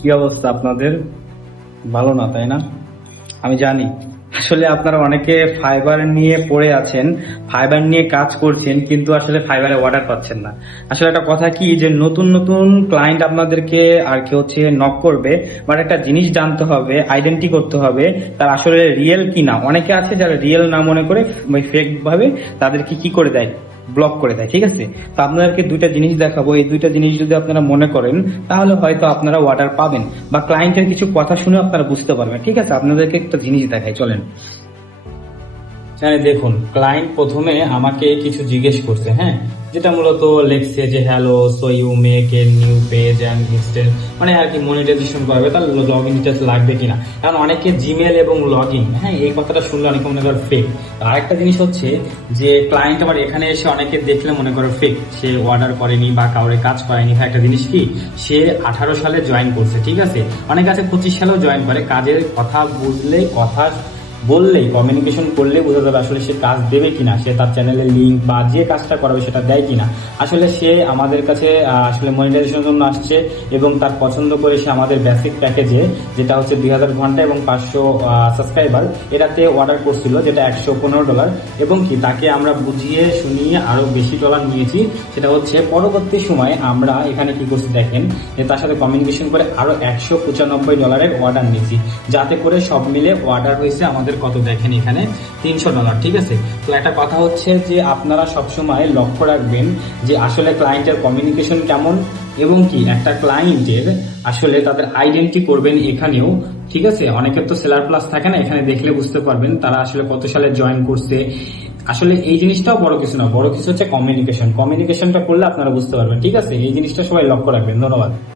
কি অবস্থা আপনাদের? ভালো না, তাই না? আমি জানি। আসলে আপনারা অনেকে ফাইবার নিয়ে পড়ে আছেন ফাইবার নিয়ে কাজ করছেন, কিন্তু আসলে ফাইবারে অর্ডার পাচ্ছেন না। আসলে একটা কথা কি যে, নতুন নতুন ক্লায়েন্ট আপনাদেরকে আর কি হচ্ছে নক করবে বাট একটা জিনিস জানতে হবে আইডেন্টি করতে হবে, তার আসলে রিয়েল কি না। অনেকে আছে যারা রিয়েল না মনে করে ফেক ভাবে তাদেরকে কি করে দেয়? ব্লক করে দেয়, ঠিক আছে? তো আপনাদেরকে দুইটা জিনিস দেখাবো। এই দুইটা জিনিস যদি আপনারা মনে করেন, তাহলে হয়তো আপনারা অর্ডার পাবেন। বা ক্লায়েন্টের কিছু কথা শুনে আপনারা বুঝতে পারবেন, ঠিক আছে? আপনাদেরকে একটা জিনিস দেখাই, চলেন। হ্যাঁ দেখুন ক্লায়েন্ট প্রথমে আমাকে কিছু জিজ্ঞেস করছে হ্যাঁ? যেটা মূলত লেখছে যে hello so you make a new page and install মানে আর কি মনিটাইজেশন করবে তার লগ ইন ডিটেলস লাগবে কিনা? কারণ অনেকে জিমেল এবং লগ ইন হ্যাঁ এই কথাটা শুনলে অনেকে মনে করে ফেক আরেকটা জিনিস হচ্ছে যে ক্লায়েন্ট আবার এখানে এসে অনেকে দেখলে মনে করে ফেক সে অর্ডার করেনি বা কাউরে কাজ করেনি হ্যাঁ, একটা জিনিস কি? সে আঠারো সালে জয়েন করছে ঠিক আছে? অনেক আছে পঁচিশ সালেও জয়েন করে কাজের কথা বুঝলে কথা বললেই কমিউনিকেশন করলে বোঝা যাবে আসলে সে কাজ দেবে কিনা, সে তার চ্যানেলের লিঙ্ক বা যে কাজটা করাবে সেটা দেয় কিনা। আসলে সে আমাদের কাছে আসলে মনিটাইজেশনের জন্য আসছে এবং তার পছন্দ করে সে আমাদের বেসিক প্যাকেজে যেটা হচ্ছে দুই হাজার ঘণ্টা এবং পাঁচশো সাবস্ক্রাইবার এটাতে অর্ডার করছিল, যেটা একশো পনেরো ডলার এবং কি, তাকে আমরা বুঝিয়ে, শুনিয়ে আরও বেশি ডলার নিয়েছি, সেটা হচ্ছে পরবর্তী সময়ে আমরা এখানে কি করছি দেখেন, যে তার সাথে কমিউনিকেশন করে আরও একশো পঁচানব্বই ডলারের অর্ডার নিয়েছি। যাতে করে সব মিলে অর্ডার হয়েছে আমাদের কত দেখেন এখানে? তিনশো ডলার ঠিক আছে? তো একটা কথা হচ্ছে যে আপনারা সবসময় লক্ষ্য রাখবেন যে আসলে ক্লায়েন্টের কমিউনিকেশন কেমন এবং কি একটা ক্লায়েন্টের আসলে তাদের আইডেন্টি করবেন এখানেও, ঠিক আছে? অনেকের তো সেলার প্লাস থাকে না, এখানে দেখলে বুঝতে পারবেন তারা আসলে কত সালে জয়েন করছে। আসলে এই জিনিসটাও বড় কিছু না, বড় কিছু হচ্ছে কমিউনিকেশন কমিউনিকেশনটা করলে আপনারা বুঝতে পারবেন, ঠিক আছে? এই জিনিসটা সবাই লক্ষ্য রাখবেন, ধন্যবাদ।